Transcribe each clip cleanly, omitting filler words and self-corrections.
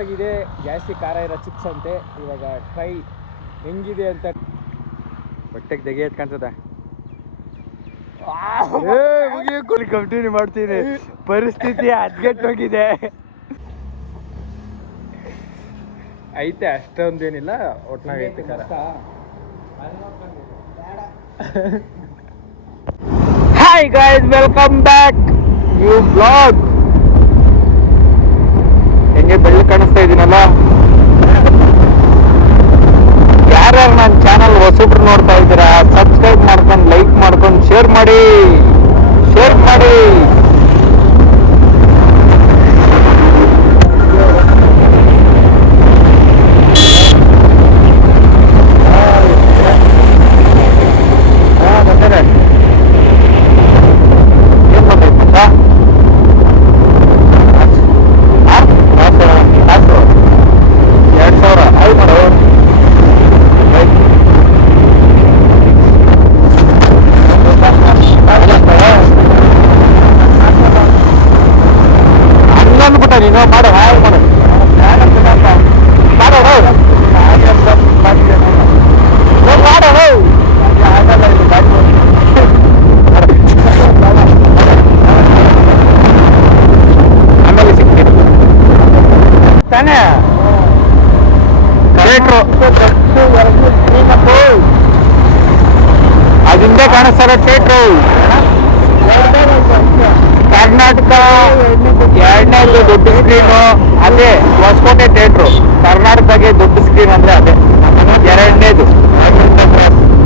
ಇದೆ ಜಾಸ್ತಿ ಖಾರ ಇರೋ ಚಿಪ್ಸ್ ಅಂತೆ. ಇವಾಗ ಟ್ರೈ ಹೆಂಗಿದೆ ಅಂತ ಹೊಟ್ಟೆಗೆ ತೆಗೆಯತ್ ಕಾಣ್ತದ. ಕಂಟಿನ್ಯೂ ಮಾಡ್ತೀನಿ. ಪರಿಸ್ಥಿತಿ ಹದ್ಗೆಟ್ಟೋಗಿದೆ. ಐತೆ ಅಷ್ಟೊಂದೇನಿಲ್ಲ, ಒಟ್ನಾಗ ಐತೆ ಖಾರ. Hi guys, welcome back new blog. ಹೆಂಗೆ ಬೆಳ್ಳಿ ಕಾಣಿಸ್ತಾ ಇದೀನಲ್ಲ. ಯಾರ್ಯಾರು ನನ್ನ ಚಾನಲ್ ಹೊಸಬ್ರು ನೋಡ್ತಾ ಇದ್ದೀರಾ, ಸಬ್ಸ್ಕ್ರೈಬ್ ಮಾಡ್ಕೊಂಡು ಲೈಕ್ ಮಾಡ್ಕೊಂಡು ಶೇರ್ ಮಾಡಿ. ಅದಿಂದೆ ಕಾಣಿಸ್ತಾರೆ ಥಿಯೇಟ್ರು. ಕರ್ನಾಟಕ ಎರಡನೇದು ದೊಡ್ಡ ಸ್ಕ್ರೀನು ಅದೇ ಹೊಸಕೋಟೆ ಥಿಯೇಟ್ರು. ಕರ್ನಾಟಕದಾಗೆ ದೊಡ್ಡ ಸ್ಕ್ರೀನ್ ಅಂದ್ರೆ ಅದೇ. ಎರಡನೇದು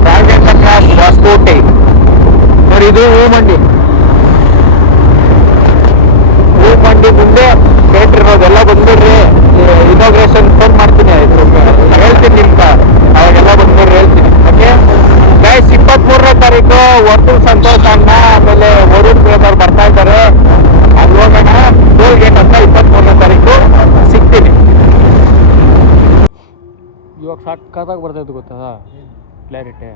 ರಾಘವೇಂದ್ರ ಕ್ರಾಸ್ ಹೊಸಕೋಟೆ. ನೋಡಿ, ಇದು ಹೂಮಂಡಿ ಮುಂದೆ ಥಿಯೇಟ್ರ್ ಇರೋದೆಲ್ಲ ಬಂದ್ಬಿಡ್ರಿ. ಇನಾಗ್ರೇಷನ್ ಫೋನ್ ಮಾಡ್ತೀನಿ, ಹೇಳ್ತೀನಿ ನಿಮ್ಗೆ, ಅವಾಗೆಲ್ಲ ಬಂದ್ಬಿಡ್ರಿ ಹೇಳ್ತೀನಿ. ಓಕೆ ಗೈಸ್, 23ನೇ ತಾರೀಕು ವರ್ತೂಲ್ ಸಂತೋಷ್ ಅಣ್ಣ ಆಮೇಲೆ ವರುಣ್ ಬ್ರದರ್ ಬರ್ತಾ ಇದ್ದಾರೆ. ಅಲ್ಲಿ ಹೋಗೋಣ. ಟೋಲ್ ಗೇಟ್ ಅಂತ 23ನೇ ತಾರೀಕು ಸಿಗ್ತೀನಿ. ಇವಾಗ ಸಕ್ಕತ್ತಾಗಿ ಬರ್ತೈತೆ ಗೊತ್ತಾ ಕ್ಲಾರಿಟಿ.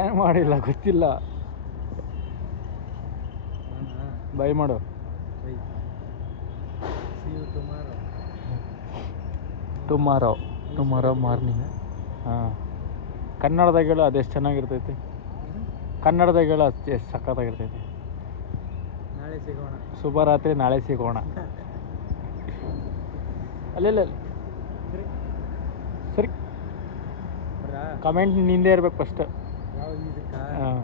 ಏನು ಮಾಡಿಲ್ಲ ಗೊತ್ತಿಲ್ಲ. ಬೈ ಮಾಡು. Tomorrow morning. ಹಾಂ, ಕನ್ನಡದಾಗ ಹೇಳು, ಅದೆಷ್ಟು ಚೆನ್ನಾಗಿರ್ತೈತಿ. ಕನ್ನಡದಾಗ ಹೇಳು, ಎಷ್ಟು ಸಖತ್ತಾಗಿರ್ತೈತಿ. ನಾಳೆ ಸಿಗೋಣ. ಶುಭರಾತ್ರಿ, ನಾಳೆ ಸಿಗೋಣ. ಅಲ್ಲೆಲ್ಲ ಸರಿ, ಕಮೆಂಟ್ ನಿಂದೇ ಇರ್ಬೇಕು ಫಸ್ಟ್. ಹಾಂ,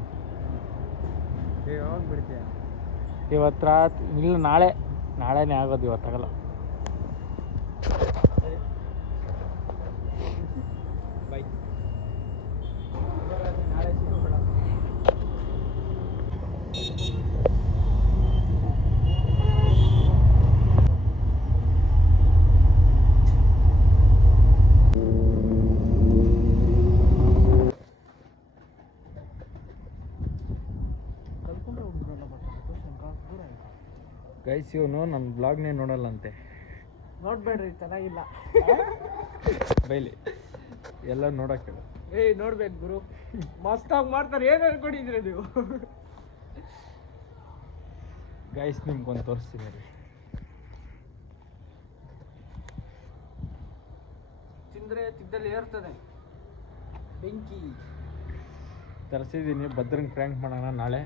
ಯಾವಾಗ ಬಿಡ್ತೀಯ? ಇವತ್ತು ರಾತ್ರಿ ಇಲ್ಲ, ನಾಳೆನೇ ಆಗೋದು, ಇವತ್ತಾಗಲ್ಲ. ಬೈ. ನಾಳೆ ಸಿಗೋಣ. ಗೈಸ್, ಇವನು ನನ್ನ ಬ್ಲಾಗ್ನೇ ನೋಡಲ್ಲಂತೆ. ನೋಡ್ಬೇಡ್ರಿ, ಚೆನ್ನಾಗಿಲ್ಲ. ಬೈಲಿ ಎಲ್ಲ ನೋಡಕ್ಕೆ. ನೋಡ್ಬೇಕು ಗುರು, ಮಸ್ತಾಗಿ ಮಾಡ್ತಾರೆ. ಏನು ಅನ್ಕೊಂಡಿದ್ರಿ ನೀವು? ಗೈಸ್, ನಿಮ್ಗೊಂದು ತೋರಿಸ್ತೀನಿ ರೀ. ತಿಂದರೆ ತಿದ್ದಲ್ಲಿ ಏರ್ತದೆ ಬೆಂಕಿ. ತರಿಸಿದ್ದೀನಿ, ಭದ್ರಂಗೆ ಪ್ರ್ಯಾಂಕ್ ಮಾಡೋಣ ನಾಳೆ.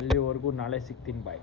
ಅಲ್ಲಿವರೆಗೂ ನಾಳೆ ಸಿಗ್ತೀನಿ. ಬಾಯ್.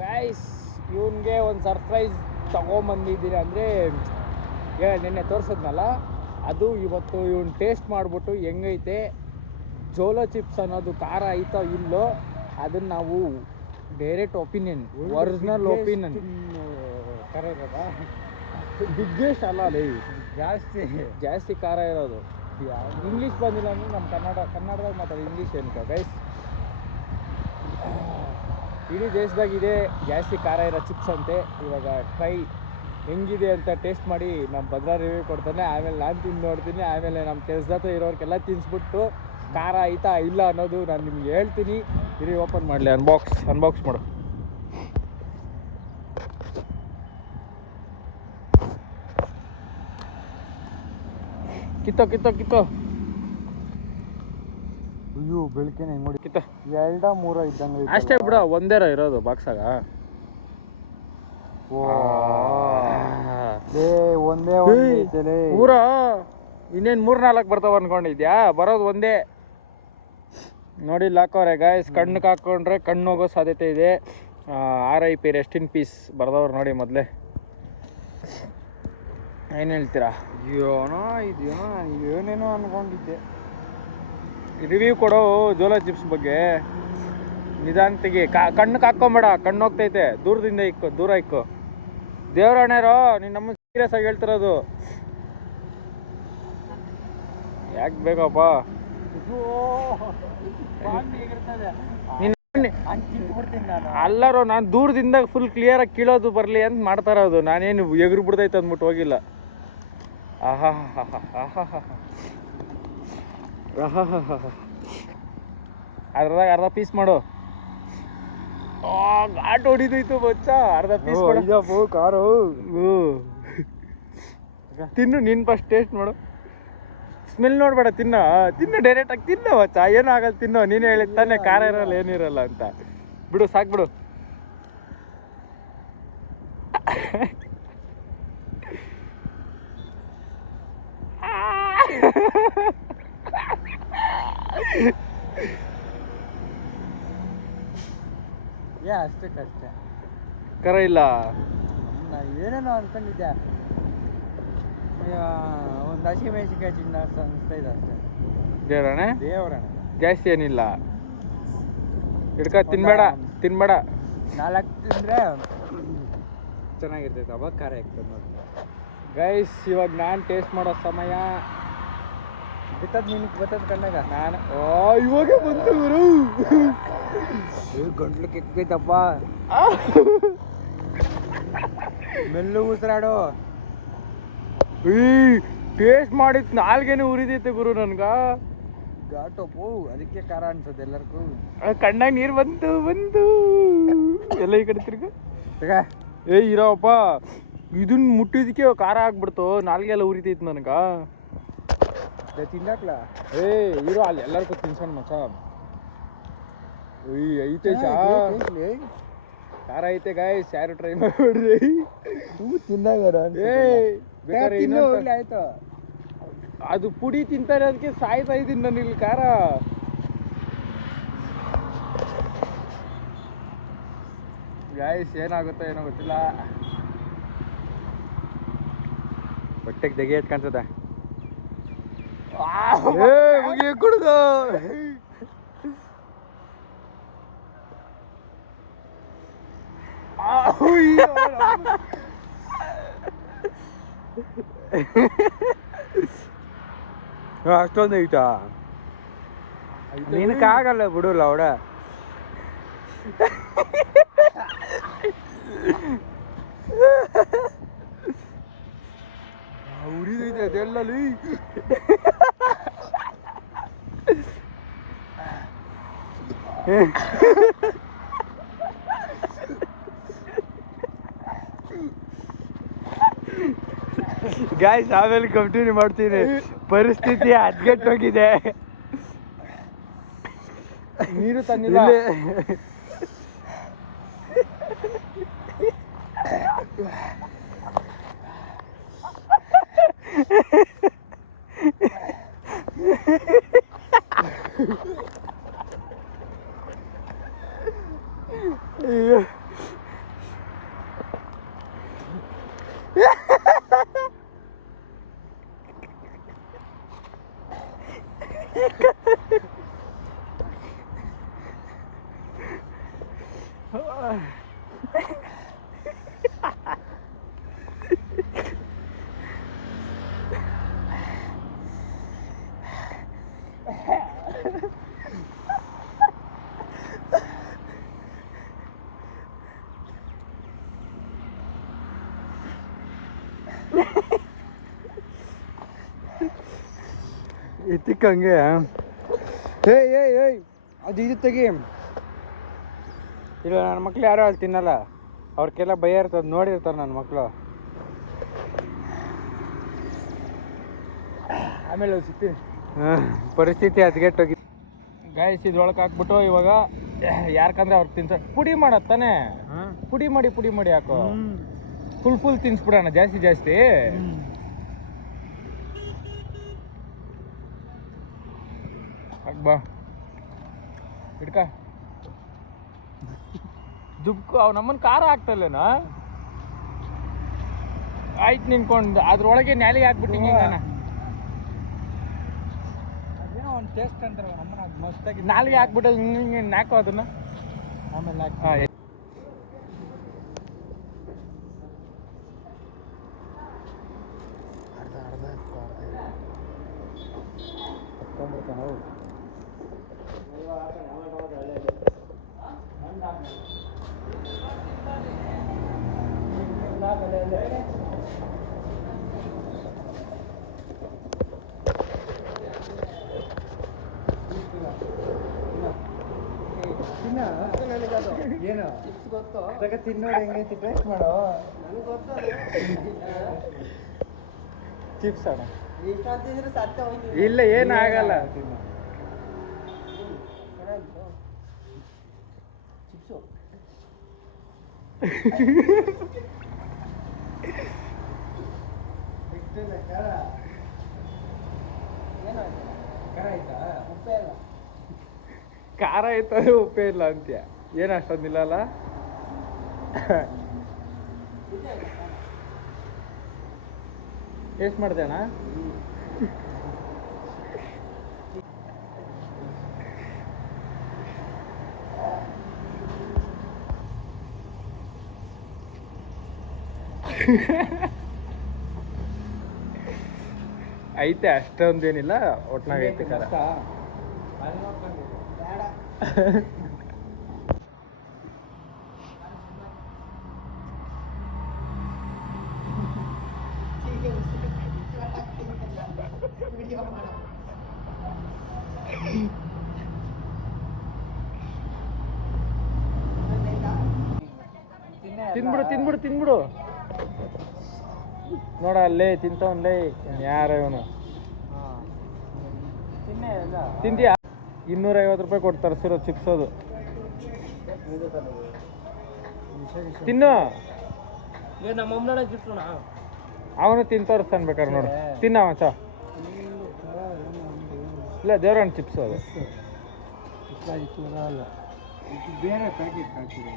ಗೈಸ್, ಇವನಿಗೆ ಒಂದು ಸರ್ಪ್ರೈಸ್ ತೊಗೊಂಬಂದಿದ್ದೀನಿ. ಅಂದರೆ ನಿನ್ನೆ ತೋರಿಸಿದ್ನಲ್ಲ, ಅದು ಇವತ್ತು ಇವನು ಟೇಸ್ಟ್ ಮಾಡಿಬಿಟ್ಟು ಹೆಂಗೈತೆ, ಜೋಲೋ ಚಿಪ್ಸ್ ಅನ್ನೋದು ಖಾರ ಐತೋ ಇಲ್ಲೋ ಅದನ್ನು ನಾವು ಡೈರೆಕ್ಟ್ ಒಪಿನಿಯನ್, ಒರಿಜಿನಲ್ ಒಪಿನಿಯನ್. ಖಾರ ಇರೋದಾ? ಬಿಗ್ಗೆಸ್ಟ್ ಅಲ್ಲ ಅದೇ, ಜಾಸ್ತಿ ಖಾರ ಇರೋದು. ಇಂಗ್ಲೀಷ್ ಬಂದಿಲ್ಲ ಅಂದರೆ ನಮ್ಮ ಕನ್ನಡದಾಗ ಮಾತಾಡಿ. ಇಂಗ್ಲೀಷ್ ಏನಕ್ಕೆ ಗೈಸ್? ಇಡೀ ದೇಶದಾಗ ಇದೆ ಜಾಸ್ತಿ ಖಾರ ಇರೋ ಚಿಪ್ಸ್ ಅಂತೆ. ಇವಾಗ ಟ್ರೈ ಹೆಂಗಿದೆ ಅಂತ ಟೇಸ್ಟ್ ಮಾಡಿ ನಮ್ಮ ಭದ್ರಾ ರಿವ್ಯೂ ಕೊಡ್ತಾನೆ. ಆಮೇಲೆ ನಾನು ತಿಂದು ನೋಡ್ತೀನಿ. ಆಮೇಲೆ ನಮ್ಮ ಕೆಲಸದ ಇರೋರಿಗೆಲ್ಲ ತಿನ್ನಿಸ್ಬಿಟ್ಟು ಖಾರ ಆಯ್ತಾ ಇಲ್ಲ ಅನ್ನೋದು ನಾನು ನಿಮ್ಗೆ ಹೇಳ್ತೀನಿ. ಇರಿ ಓಪನ್ ಮಾಡಲಿ, ಅನ್ಬಾಕ್ಸ್ ಮಾಡು. ಕಿತ್ತೋ ಅಯ್ಯೋ ಬೆಳಕೆನೆ ನೋಡಿ ಕಿತ್ತ 2-3 ಇದ್ದಂಗೆ ಅಷ್ಟೇ ಬಿಡ. ಒಂದೇರ ಇರೋದು ಬಾಕ್ಸಾಗ. ಒಂದೇ ಊರ ಇನ್ನೇನು 3-4 ಬರ್ತಾವ ಅನ್ಕೊಂಡಿದ್ಯಾ? ಬರೋದು ಒಂದೇ. ನೋಡಿ ಹಾಕೋರೆ ಗಾಯ್ಸ್. ಕಣ್ಣಿಗೆ ಹಾಕ್ಕೊಂಡ್ರೆ ಕಣ್ಣು ಹೋಗೋ ಸಾಧ್ಯತೆ ಇದೆ. RIP ರೆಸ್ಟ್ ಇನ್ ಪೀಸ್ ಬರ್ದವ್ರು ನೋಡಿ ಮೊದಲೇ. ಏನು ಹೇಳ್ತೀರಾ? ಏನೋ ಇದೇನೋ ಏನೇನೋ ಅನ್ಕೊಂಡಿದ್ದೆ. ರಿವ್ಯೂ ಕೊಡೋ ಜೋಲೋ ಚಿಪ್ಸ್ ಬಗ್ಗೆ. ನಿಧಾನತೆಗೆ ಕಣ್ಣಿಗೆ ಹಾಕ್ಕೊಂಬೇಡ, ಕಣ್ಣು ಹೋಗ್ತೈತೆ. ದೂರ ಇಕ್ಕು. ದೇವರಾಣೆರೋ ನೀನು ನಮ್ಮ ಸೀರಿಯಸ್ ಆಗಿ ಹೇಳ್ತಿರೋದು. ಯಾಕೆ ಬೇಕಪ್ಪ ಅಲ್ಲಾರೋ, ನಾನು ದೂರದಿಂದ ಫುಲ್ ಕ್ಲಿಯರಾಗಿ ಕೀಳೋದು ಬರಲಿ ಅಂತ ಮಾಡ್ತಾ ಇರೋದು. ನಾನೇನು ಎಗ್ರು ಬಿಡ್ದೈತೆ ಅಂದ್ಬಿಟ್ಟು ಹೋಗಿಲ್ಲ. ಅದ್ರದಾಗ ಅರ್ಧ ಪೀಸ್ ಮಾಡು. ಘಾಟ್ ಹೊಡಿದೈತು ಬಚ್ಚ. ಅರ್ಧ ಪೀಸ್ ಕಾರು ತಿನ್ನು. ನೀನು ಫಸ್ಟ್ ಟೇಸ್ಟ್ ಮಾಡು. ಸ್ಮೆಲ್ ನೋಡ್ಬೇಡ, ತಿನ್ನು ಡೈರೆಕ್ಟಾಗಿ ತಿನ್ನು ಬಚ್ಚ. ಏನೂ ಆಗಲ್ಲ, ತಿನ್ನು. ನೀನು ಹೇಳಿದ ತಾನೆ ಖಾರ ಇರಲ್ಲ ಏನಿರಲ್ಲ ಅಂತ. ಬಿಡು, ಸಾಕ್ಬಿಡು. ಅಷ್ಟೇ ಕರ ಇಲ್ಲ. ಏನೇನೋ ಅನ್ಕೊಂಡಿದ್ದೆ. ಒಂದು ಹಸಿಮೆಣಸಿನ್ಕಾಯಿ ತಿನ್ನ ಅನಿಸ್ತಾ ಇದೆ ಅಷ್ಟೇ. ದೇವರಣ ಜಾಸ್ತಿ ಏನಿಲ್ಲ. ಹಿಡ್ಕ ತಿನ್ಬೇಡ. 4 ತಿಂದರೆ ಚೆನ್ನಾಗಿರ್ತೈತೆ. ಅವಾಗ ಖಾರ ಆಗ್ತದೆ ನೋಡಿ ಗೈಸ್. ಇವಾಗ ನಾನು ಟೇಸ್ಟ್ ಮಾಡೋ ಸಮಯ. ನಿನಗೆ ಬರ್ತದ ಕಣ್ಣಾಗ. ನಾನು ಇವಾಗ ಬಂತು ಗುರು. ಗಂಟ್ಲು ಕೆಕ್ಕೈತಪ್ಪ. ಮೆಲ್ಲು ಉಸಿರಾಡು. ಟೇಸ್ಟ್ ಮಾಡಿದ್ ನಾಲ್ಗೇನೆ ಉರಿದೈತೆ ಗುರು ನನ್ಗ. ಘಾಟಪ್ಪು, ಅದಕ್ಕೆ ಖಾರ ಅನ್ಸೋದು ಎಲ್ಲರಿಗೂ. ಕಣ್ಣಾಗ ನೀರು ಬಂತು ಎಲ್ಲ ಈ ಕಡೆ ತಿರ್ಗ. ಇರೋಪ್ಪ, ಇದನ್ನ ಮುಟ್ಟಿದಕ್ಕೆ ಖಾರ ಆಗ್ಬಿಡ್ತು. ನಾಲ್ಗೆಲ್ಲ ಉರಿತೈತಿ ನನಗ. ತಿನ್ನಕ್ಲ ಇರೋ ಅಲ್ಲಿ ಎಲ್ಲರಿಗೂ ತಿನ್ಸೋಣ ಮಚ್ಚ. ಐತೆ ಖಾರ ಐತೆ ಗಾಯ್ಸ್. ಯಾರು ಟ್ರೈ ಮಾಡ್ಬಿಡ್ರಿ. ತಿನ್ನಾಗ ಆಯ್ತು. ಅದು ಪುಡಿ ತಿಂತಾರೆ, ಅದಕ್ಕೆ ಸಾಯ್ತಾ ಇದ್ದೀನಿ ನಾನು ಇಲ್ಲಿ. ಖಾರ ಗಾಯ್ಸ್ ಏನಾಗುತ್ತೋ ಏನೋ ಗೊತ್ತಿಲ್ಲ. ಹೊಟ್ಟೆಗೆ ತೆಗೆ ಎತ್ ಕಾಣ್ತದ. ಕುಡ್ದು ಅಷ್ಟೊಂದು ಐತಾ? ನಿನಕಾಗಲ್ಲ ಬಿಡಲ್ಲ ಅವಡ. ಉರಿದೈತೆ ಅದೆಲ್ಲಲ್ಲಿ. ಗಾಯ್ಸ್ ಆಮೇಲೆ ಕಂಟಿನ್ಯೂ ಮಾಡ್ತೀನಿ. ಪರಿಸ್ಥಿತಿ ಹದ್ಗೆಟ್ಟೋಗಿದೆ. ನೀರು ತನ್ನಿಲ್ಲ. ಇತ್ತಿಕ್ಕಂಗೆ ಏಯ್ ಏಯ್ ಏಯ್ ಅದು ಇದು ತೆಗಿ ಇಲ್ಲ ನನ್ನ ಮಕ್ಳು ಯಾರೋ ಅಲ್ಲಿ ತಿನ್ನಲ್ಲ ಅವ್ರಿಗೆಲ್ಲ ಭಯ ಇರ್ತದೆ ನೋಡಿರ್ತಾರೆ ನನ್ನ ಮಕ್ಕಳು ಆಮೇಲೆ ಸಿಗ್ತೀನಿ ಪರಿಸ್ಥಿತಿ ಹದ್ಗೆಟ್ಟೋಗಿ ಗಾಯ್ಸ್ ಇದ್ರೊಳಗೆ ಹಾಕ್ಬಿಟ್ಟು ಇವಾಗ ಯಾರ್ಕಂದ್ರೆ ಅವ್ರಿಗೆ ತಿನ್ಸ ಪುಡಿ ಮಾಡತ್ ತಾನೆ ಪುಡಿ ಮಾಡಿ ಹಾಕೋ ಫುಲ್ ತಿನ್ಸ್ಬಿಡೋಣ ಜಾಸ್ತಿ ಬಾ ಹಿಡ್ಕ ದುಬ್ಕು ಅವ್ ನಮ್ಮನ್ ಖಾರ ಹಾಕ್ತಲ್ಲೇನ ಆಯ್ತು ನಿನ್ಕೊಂಡು ಅದ್ರೊಳಗೆ ನ್ಯಾಲಿಗೆ ಹಾಕ್ಬಿಟ್ಟು ಹಿಂಗೆ ಅದೇನೋ ಒಂದು ಟೇಸ್ಟ್ ಅಂತಾರೆ ನಮ್ಮನ್ನ ಅದು ಮಸ್ತಾಗಿ ನಾಲಿಗೆ ಹಾಕ್ಬಿಟ್ಟು ಹಿಂಗೆ ಹಾಕೋ ಅದನ್ನ ಆಮೇಲೆ ಹಾಂ ಅರ್ಧ ಹತ್ಕೊಂಡ್ಬಿಡ್ತಾನೆ ಏನು ಗೊತ್ತು ತಿನ್ನೋಡು ಹೆಂಗೈತಿ ಟೇಸ್ಟ್ ಮಾಡೋ ಚಿಪ್ಸ್ ಅಣ್ಣ ಇಲ್ಲ ಏನು ಆಗಲ್ಲ ಖಾರ ಆಯ್ತದೆ ಉಪ್ಪೇ ಇಲ್ಲ ಅಂತ್ಯ ಏನು ಅಷ್ಟೊಂದಿಲ್ಲಲ್ಲ ಟೇಸ್ಟ್ ಮಾಡಿದೆ ಅಣ್ಣ ಐತೆ ಅಷ್ಟೊಂದೇನಿಲ್ಲ ಒಟ್ನಾಗ ಐತೆ ಖಾರ ತಿನ್ಬಿಡು ನೋಡ ಅಲ್ಲೇ ತಿಂತವನ್ಲೇ ಯಾರ ಇವನು ತಿಂತೀಯಾ 250 ರೂಪಾಯಿ ಕೊಟ್ಟು ತರಿಸಿರೋ ಚಿಪ್ಸ್ ಅದು ತಿನ್ನು ನಮ್ಮ ಚಿಪ್ಸ್ ಅವನು ತಿಂತೋರಿಸ್ತಾನೆ ಬೇಕಾದ್ರೆ ನೋಡು ತಿನ್ನ ಅವಸ ಇಲ್ಲ ದೇವ್ರಣ್ಣ ಚಿಪ್ಸ್ ಅದು ಬೇರೆ ಪ್ಯಾಕೆಟ್ ಹಾಕಿದೆ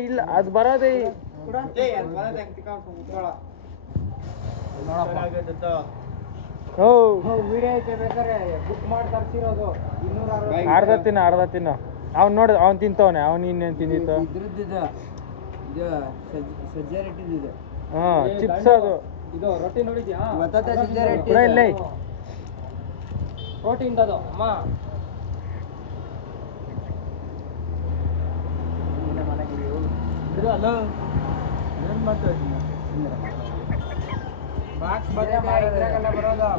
ಇಲ್ಲ ಅದು ಬರೋದೇ ಅರ್ಧ ತಿನ್ನ ಅವ್ನು ನೋಡಿ ಅವ್ನು ತಿಂತವನೆ ಅವ್ನು ಇನ್ನೇನು ತಿಂದಿತ್ತು ಹಾಂ ಚಿಪ್ಸ್ ಅದು ಇದು ರೊಟ್ಟಿ ನೋಡಿದ್ಯಾ ಇಲ್ಲೇ ಪ್ರೋಟೀನ್ ಅದು ಅಮ್ಮ ಅಲ್ಲ ಏನು ಮಾಡ್ತಾ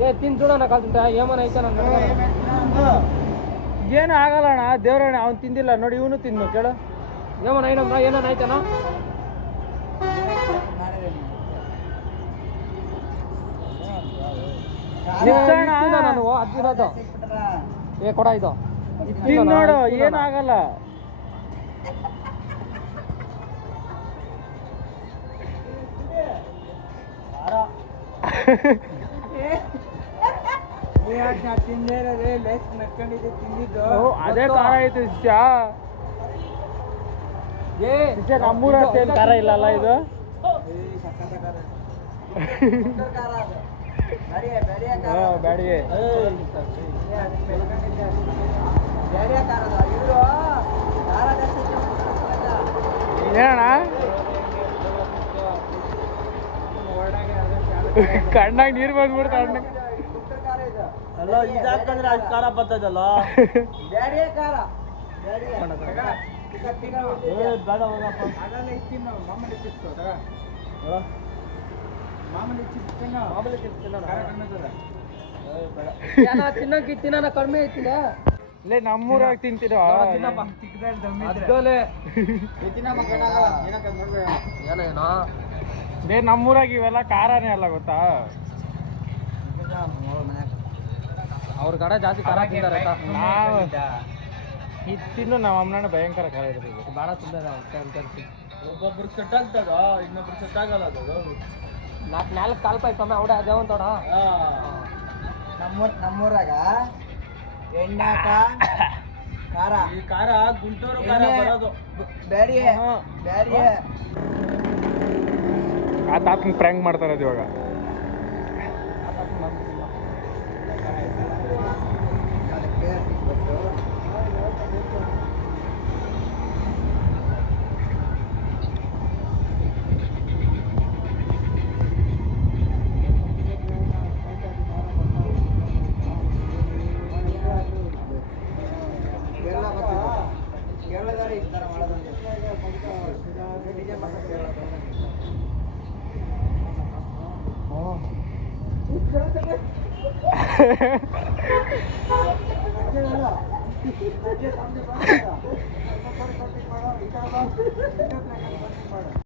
ಏ ತಿನ್ చూడಣ್ಣ ಕಾಲ್ತಿಂತ ಏಮನ ಐತ ಏನು ಆಗಲ್ಲ ಅಣ್ಣ ದೇವ್ರಣ್ಣ ಅವ್ನು ತಿಂದಿಲ್ಲ ನೋಡಿ ಇವನು ತಿನ್ನು ಕೇಳು ಏಮನ ಐನಮ್ರ ಏನನ ಐತನ ನಾನು ಹತ್ತಿರೋದು ಏ ಕೊಡ ಇದು ತಿನ್ ನೋಡು ಏನು ಆಗಲ್ಲ ಅದೇ ಖಾರ ಐತೆ ನಮ್ಮೂರ ಖಾರ ಇಲ್ಲಲ್ಲ ಇದು ಬ್ಯಾಡಿಗೆ ಏನಣ್ಣ ಕಣ್ಣಾಗ ನೀರು ಬಂದ್ಬಿಡ್ತ ಅಲ್ಲ ಇದಾಕಂದ್ರೆ ಅಷ್ಟು ಖಾರ ಬರ್ತದಲ್ಲ ಬೇಡ ಹೋಗಪ್ಪ ತಿನ್ನೋಣ ಕಡಿಮೆ ಐತಿಲ್ಲ ಲೇ ನಮ್ಮೂರಾಗ ತಿಂತೀರಾ ಏನೇನೋ ಲೇ ನಮ್ಮೂರಾಗ ಇವೆಲ್ಲ ಖಾರನೇ ಅಲ್ಲ ಗೊತ್ತಾ. ಅವ್ರ ಕಡೆ ಜಾಸ್ತಿ ಖಾರ ತಿಂತಾರೆ ನಾವು ಇದು ತಿನ್ನು ನಮ್ಮ ಅಮ್ಮನ ಭಯಂಕರ ಖಾರ ಇರ್ತದೆ. ಭಾಳ ತಿಂತಾರೆ ಒಬ್ಬೊಬ್ರು ಸೆಟ್ ಆಗ್ತದ, ಇನ್ನೊಬ್ರು ಸೆಟ್ ಆಗಲ್ಲ ಅದು. ನಾಲ್ಕು ಕಾಲ್ ಪಾಯ್ತು ಅಮ್ಮ ಅವಡ ಅದೇ ಒಂದು ತೋಡ ನಮ್ಮೂರಾಗ ಎಣ್ಣೆ ಖಾರ ಈ ಖಾರ ಗುಂಟೂರು ಖಾರ ಬರೋದು ಬ್ಯಾಡಿ ಬ್ಯಾಡಿ ಆ ತಾತನ ಪ್ರ್ಯಾಂಕ್ ಮಾಡ್ತಾ ಇರೋದು ಇವಾಗ.